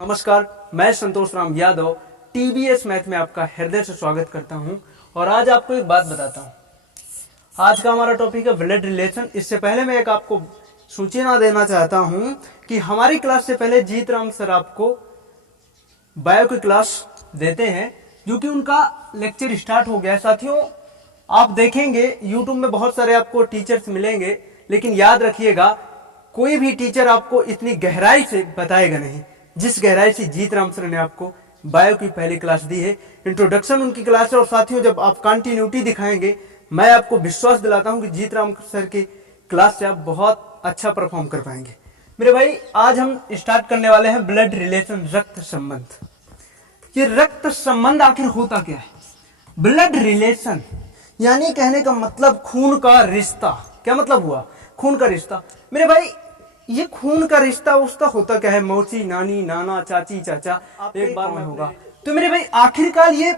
नमस्कार, मैं संतोष Ram Yadav TBS math में आपका हृदय से स्वागत करता हूं। और आज आपको एक बात बताता हूं। आज का हमारा टॉपिक है ब्लड रिलेशन। इससे पहले मैं एक आपको सूचना देना चाहता हूं कि हमारी क्लास से पहले जीत राम सर आपको बायो की क्लास देते हैं, जो कि उनका लेक्चर स्टार्ट हो गया है। साथियों, आप देखेंगे यूट्यूब में बहुत सारे आपको टीचर्स मिलेंगे, लेकिन याद रखिएगा कोई भी टीचर आपको इतनी गहराई से बताएगा नहीं जिस गहराई से जीत राम सर ने आपको बायो की पहली क्लास दी है। इंट्रोडक्शन उनकी क्लास है। और साथियों, जब आप कंटिन्यूटी दिखाएंगे, मैं आपको विश्वास दिलाता हूं कि जीत राम सर की क्लास से आप बहुत अच्छा परफॉर्म कर पाएंगे। मेरे भाई, आज हम स्टार्ट करने वाले हैं ब्लड रिलेशन, रक्त संबंध। ये रक्त संबंध आखिर होता क्या है? ब्लड रिलेशन यानी कहने का मतलब खून का रिश्ता। क्या मतलब हुआ? खून का रिश्ता। मेरे भाई, ये खून का रिश्ता उसका होता क्या है? मौसी, नानी, नाना, चाची, चाचा, एक बार में होगा। तो मेरे भाई, आखिरकार ये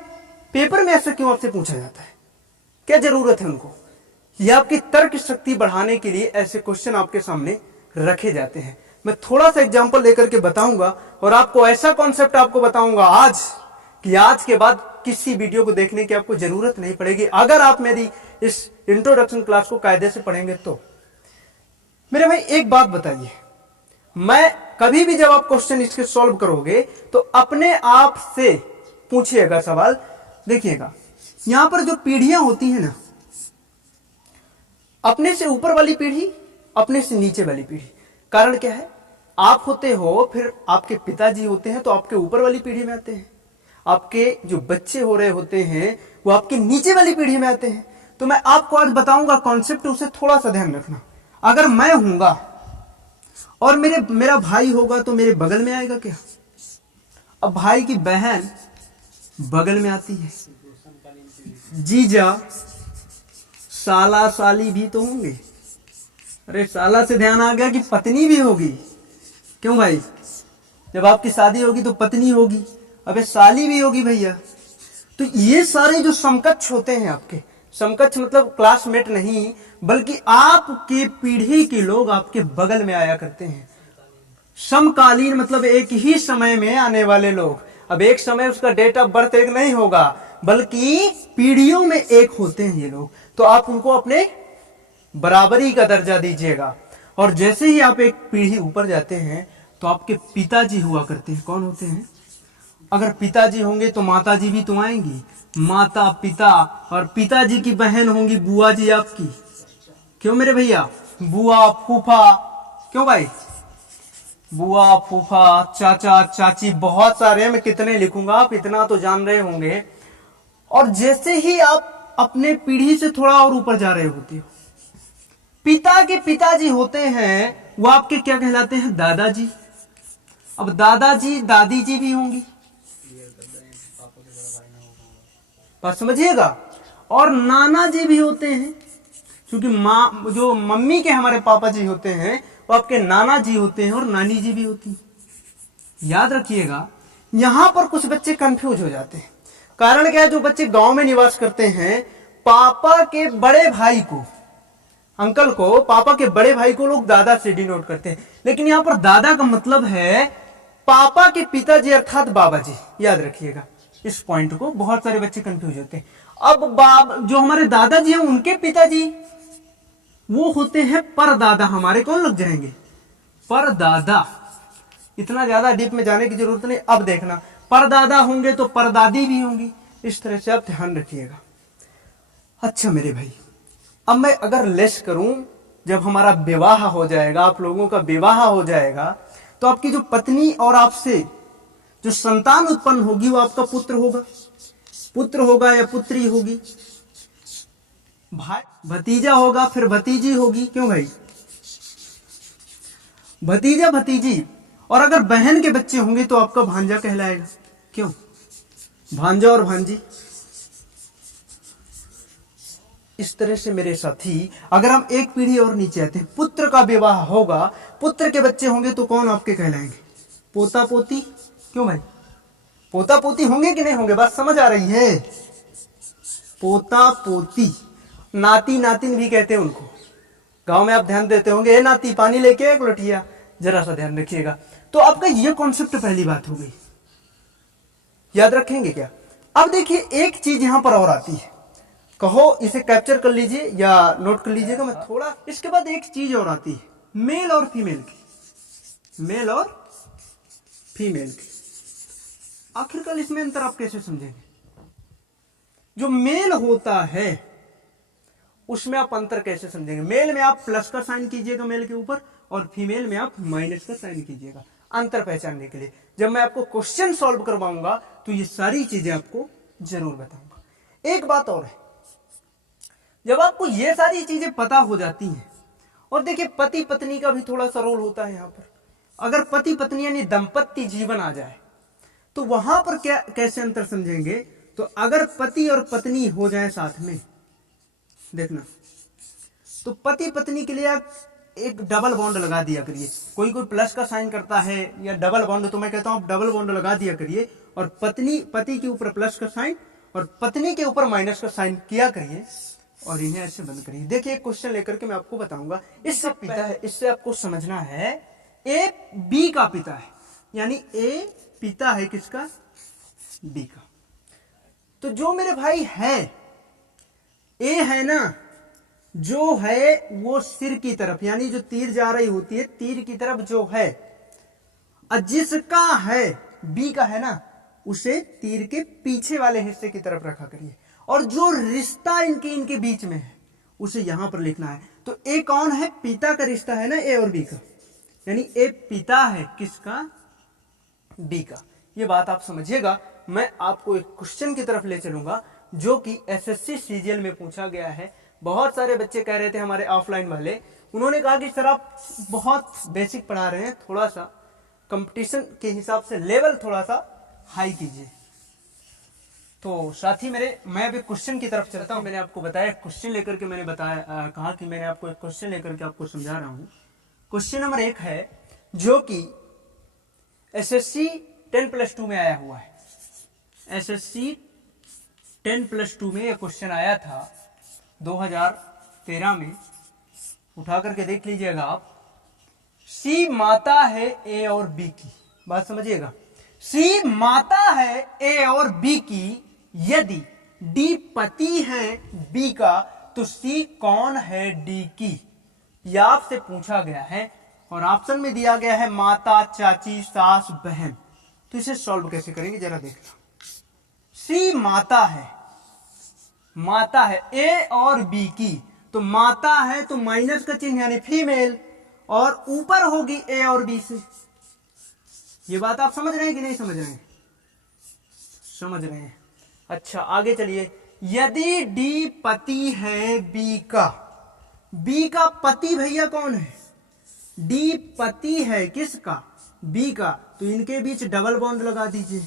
पेपर में ऐसा क्यों आपसे पूछा जाता है? क्या जरूरत है उनको? ये आपकी तर्क शक्ति बढ़ाने के लिए ऐसे क्वेश्चन आपके सामने रखे जाते हैं। मैं थोड़ा सा एग्जांपल लेकर के बताऊंगा और आपको ऐसा कॉन्सेप्ट आपको बताऊंगा आज कि आज के बाद किसी वीडियो को देखने की आपको जरूरत नहीं पड़ेगी, अगर आप मेरी इस इंट्रोडक्शन क्लास को कायदे से पढ़ेंगे तो। मेरे भाई, एक बात बताइए, मैं कभी भी जब आप क्वेश्चन इसके सॉल्व करोगे तो अपने आप से पूछिएगा सवाल। देखिएगा, यहां पर जो पीढ़ियां होती है ना, अपने से ऊपर वाली पीढ़ी, अपने से नीचे वाली पीढ़ी। कारण क्या है? आप होते हो, फिर आपके पिताजी होते हैं तो आपके ऊपर वाली पीढ़ी में आते हैं। आपके जो बच्चे हो रहे होते हैं वो आपके नीचे वाली पीढ़ी में आते हैं। तो मैं आपको आज बताऊंगा कॉन्सेप्ट, उसे थोड़ा सा ध्यान रखना। अगर मैं हूंगा और मेरा भाई होगा तो मेरे बगल में आएगा क्या? अब भाई की बहन बगल में आती है, जीजा, साला, साली भी तो होंगे। अरे साला से ध्यान आ गया कि पत्नी भी होगी। क्यों भाई? जब आपकी शादी होगी तो पत्नी होगी, अबे साली भी होगी भैया। तो ये सारे जो समकक्ष होते हैं आपके, समकक्ष मतलब क्लासमेट नहीं, बल्कि आपके पीढ़ी के लोग आपके बगल में आया करते हैं। समकालीन मतलब एक ही समय में आने वाले लोग। अब एक समय उसका डेट ऑफ बर्थ एक नहीं होगा, बल्कि पीढ़ियों में एक होते हैं ये लोग। तो आप उनको अपने बराबरी का दर्जा दीजिएगा। और जैसे ही आप एक पीढ़ी ऊपर जाते हैं तो आपके पिताजी हुआ करते हैं। कौन होते हैं? अगर पिताजी होंगे तो माताजी भी तो आएंगी, माता, पिता। और पिताजी की बहन होंगी बुआ जी आपकी। क्यों मेरे भैया? बुआ, फूफा। क्यों भाई? बुआ, फूफा, चाचा, चाची, बहुत सारे हैं। मैं कितने लिखूंगा, आप इतना तो जान रहे होंगे। और जैसे ही आप अपने पीढ़ी से थोड़ा और ऊपर जा रहे होते हो, पिता के पिताजी होते हैं, वो आपके क्या कहलाते हैं? दादाजी। अब दादाजी, दादी जी भी होंगी, बात समझिएगा। और नाना जी भी होते हैं, क्योंकि माँ, जो मम्मी के हमारे पापा जी होते हैं वो आपके नाना जी होते हैं, और नानी जी भी होती हैं। याद रखिएगा, यहां पर कुछ बच्चे कंफ्यूज हो जाते हैं। कारण क्या है? जो बच्चे गांव में निवास करते हैं, पापा के बड़े भाई को, अंकल को, पापा के बड़े भाई को लोग दादा से डिनोट करते हैं। लेकिन यहां पर दादा का मतलब है पापा के पिताजी अर्थात बाबा जी। याद रखिएगा इस पॉइंट को, बहुत सारे बच्चे कंफ्यूज होते हैं। अब जो हमारे दादाजी हैं उनके पिताजी वो होते हैं परदादा हमारे। कौन लग जाएंगे? परदादा। इतना ज्यादा डीप में जाने की जरूरत नहीं। अब देखना, परदादा होंगे तो परदादी भी होंगी। इस तरह से आप ध्यान रखिएगा। अच्छा मेरे भाई, अब मैं अगर लेस करूं, जब हमारा विवाह हो जाएगा, आप लोगों का विवाह हो जाएगा, तो आपकी जो पत्नी और आपसे जो संतान उत्पन्न होगी वो आपका पुत्र होगा। पुत्र होगा या पुत्री होगी। भाई भतीजा होगा, फिर भतीजी होगी। क्यों भाई? भतीजा, भतीजी। और अगर बहन के बच्चे होंगे तो आपका भांजा कहलाएगा। क्यों? भांजा और भांजी। इस तरह से मेरे साथी, अगर हम एक पीढ़ी और नीचे आते हैं, पुत्र का विवाह होगा, पुत्र के बच्चे होंगे तो कौन आपके कहलाएंगे? पोता, पोती। क्यों भाई? पोता पोती होंगे कि नहीं होंगे? बात समझ आ रही है? पोता पोती, नाती नातिन भी कहते हैं उनको। गांव में आप ध्यान देते होंगे, ए नाती पानी लेके एक लोटिया। जरा सा ध्यान रखिएगा। तो आपका ये कॉन्सेप्ट पहली बात हो गई, याद रखेंगे क्या। अब देखिए एक चीज यहां पर और आती है, कहो इसे कैप्चर कर लीजिए या नोट कर लीजिएगा, मैं थोड़ा। इसके बाद एक चीज और आती है मेल और फीमेल की, मेल और फीमेल की। आखिरकार इसमें अंतर आप कैसे समझेंगे। जो मेल होता है उसमें आप अंतर कैसे समझेंगे। मेल में आप प्लस का साइन कीजिएगा मेल के ऊपर, और फीमेल में आप माइनस का साइन कीजिएगा, अंतर पहचानने के लिए। जब मैं आपको क्वेश्चन सॉल्व करवाऊंगा तो ये सारी चीजें आपको जरूर बताऊंगा। एक बात और है, जब आपको ये सारी चीजें पता हो जाती हैं, और देखिए पति पत्नी का भी थोड़ा सा रोल होता है यहां पर। अगर पति पत्नी यानी दंपत्ति जीवन आ जाए तो वहां पर क्या कैसे अंतर समझेंगे। तो अगर पति और पत्नी हो जाए साथ में, देखना, तो पति पत्नी के लिए आप एक डबल बॉन्ड लगा दिया करिए। कोई कोई प्लस का साइन करता है या डबल बॉन्ड, तो मैं कहता हूं आप डबल बॉन्ड लगा दिया करिए, और पति के ऊपर प्लस का साइन और पत्नी के ऊपर माइनस का साइन किया करिए, और इन्हें ऐसे बंद करिए। देखिए एक क्वेश्चन लेकर के मैं आपको बताऊंगा। इससे पिता है, इससे आपको समझना है ए बी का पिता है, यानी ए पिता है किसका, बी का। तो जो मेरे भाई है ए है ना, जो है वो सिर की तरफ, यानी जो तीर जा रही होती है तीर की तरफ जो है, और जिसका है बी का है ना, उसे तीर के पीछे वाले हिस्से की तरफ रखा करिए, और जो रिश्ता इनके बीच में है उसे यहां पर लिखना है। तो ए कौन है, पिता का रिश्ता है ना ए और बी का, यानी ए पिता है किसका, बी का। ये बात आप समझिएगा। मैं आपको एक क्वेश्चन की तरफ ले चलूंगा जो कि एसएससी सीजीएल में पूछा गया है। बहुत सारे बच्चे कह रहे थे हमारे ऑफलाइन वाले, उन्होंने कहा कि सर आप बहुत बेसिक पढ़ा रहे हैं, थोड़ा सा कंपटीशन के हिसाब से लेवल थोड़ा सा हाई कीजिए। तो साथी मेरे, मैं अभी क्वेश्चन की तरफ चलता हूं। मैंने आपको बताया क्वेश्चन लेकर के, मैंने बताया कहा कि मैंने आपको एक क्वेश्चन लेकर के आपको समझा रहा हूं। क्वेश्चन नंबर 1 है जो कि एसएससी 10+2 में आया हुआ है। एसएससी 10+2 में यह क्वेश्चन आया था 2013 में, उठा करके देख लीजिएगा आप। सी माता है ए और बी की, बात समझिएगा। सी माता है ए और बी की, यदि डी पति है बी का, तो सी कौन है डी की, यह आपसे पूछा गया है। और ऑप्शन में दिया गया है माता, चाची, सास, बहन। तो इसे सॉल्व कैसे करेंगे जरा देखना। सी माता है, माता है ए और बी की, तो माता है तो माइनस का चिन्ह यानी फीमेल, और ऊपर होगी ए और बी से। ये बात आप समझ रहे हैं कि नहीं समझ रहे हैं, समझ रहे हैं। अच्छा आगे चलिए। यदि डी पति है बी का, बी का पति भैया कौन है, डी पति है किसका, बी का, तो इनके बीच डबल बॉन्ड लगा दीजिए,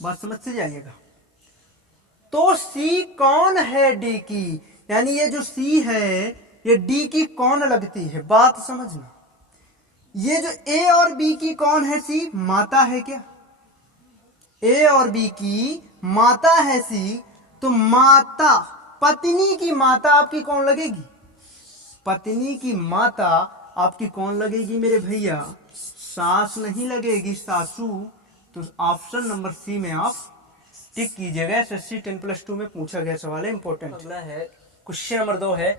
बात समझ से जाइएगा। तो सी कौन है डी की, यानी ये जो सी है ये डी की कौन लगती है, बात समझना। ये जो ए और बी की कौन है, सी माता है क्या, ए और बी की माता है सी, तो माता पत्नी की माता आपकी कौन लगेगी, पत्नी की माता आपकी कौन लगेगी मेरे भैया, सास नहीं लगेगी, सासू। तो ऑप्शन नंबर सी में आप टिक कीजिएगा। एसएससी 10+2 में पूछा गया सवाल है, इंपॉर्टेंट। अगला है क्वेश्चन नंबर 2 है,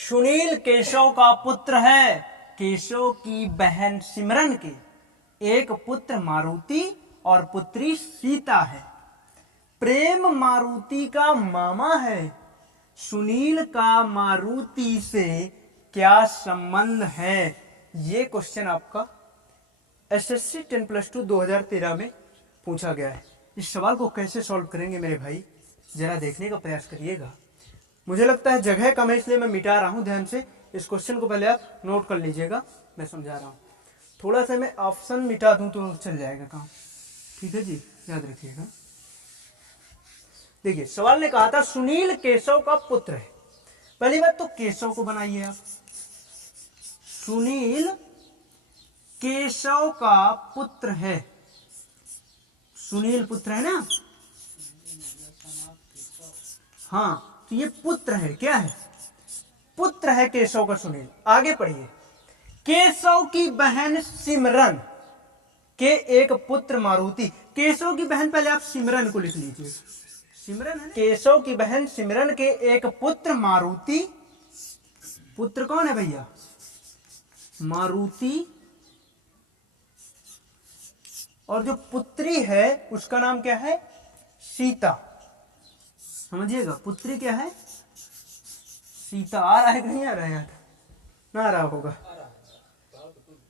सुनील केशव का पुत्र है, केशव की बहन सिमरन के एक पुत्र मारुति और पुत्री सीता है। प्रेम मारुति का मामा है, सुनील का मारुति से क्या संबंध है। ये क्वेश्चन आपका एसएससी 10+2 2013 में पूछा गया है। इस सवाल को कैसे सॉल्व करेंगे मेरे भाई, जरा देखने का प्रयास करिएगा। मुझे लगता है जगह कम है इसलिए मैं मिटा रहा हूं, ध्यान से इस क्वेश्चन को पहले आप नोट कर लीजिएगा, मैं समझा रहा हूं। थोड़ा सा मैं ऑप्शन मिटा दूं तो चल जाएगा काम, ठीक है जी, याद रखिएगा। देखिए सवाल ने कहा था सुनील केशव का पुत्र है। पहली बात तो केशव को बनाइए आप, सुनील केशव का पुत्र है, सुनील पुत्र है ना, हाँ, तो ये पुत्र है, क्या है, पुत्र है केशव का सुनील। आगे पढ़िए, केशव की बहन सिमरन, के एक पुत्र मारुति। केशव की बहन, पहले आप सिमरन को लिख लीजिए, सिमरन है, केशव की बहन सिमरन के एक पुत्र मारुति, पुत्र कौन है भैया, मारुति, और जो पुत्री है उसका नाम क्या है, सीता। समझिएगा, पुत्री क्या है, सीता। आ रहा है कि नहीं आ रहा है, याद ना आ रहा होगा,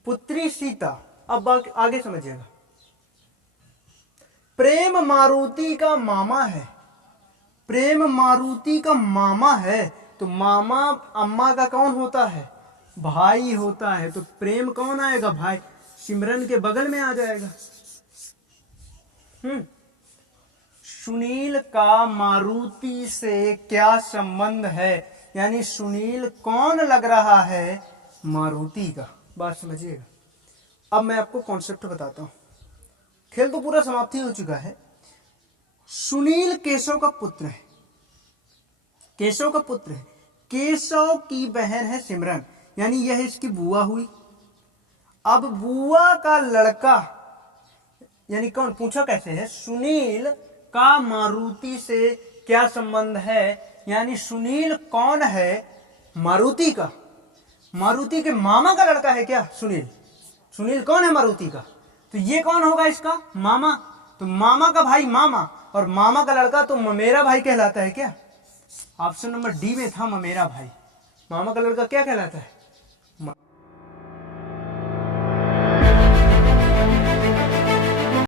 पुत्री सीता। अब आगे समझिएगा, प्रेम मारुति का मामा है, प्रेम मारुति का मामा है, तो मामा अम्मा का कौन होता है, भाई होता है, तो प्रेम कौन आएगा, भाई, सिमरन के बगल में आ जाएगा। सुनील का मारुति से क्या संबंध है, यानी सुनील कौन लग रहा है, मारुति का। बात समझिएगा। अब मैं आपको कॉन्सेप्ट बताता हूं, खेल तो पूरा समाप्ति हो चुका है। सुनील केशव का पुत्र है, केशव का पुत्र है, केशव की बहन है सिमरन, यानी यह इसकी बुआ हुई। अब बुआ का लड़का, यानी कौन, पूछा कैसे है, सुनील का मारुति से क्या संबंध है, यानी सुनील कौन है, मारुति का, मारुति के मामा का लड़का है क्या सुनील, सुनील कौन है, मारुति का, तो ये कौन होगा इसका, मामा। तो मामा का भाई मामा, और मामा का लड़का तो ममेरा भाई कहलाता है क्या। ऑप्शन नंबर डी में था ममेरा भाई। मामा का लड़का क्या कहलाता है,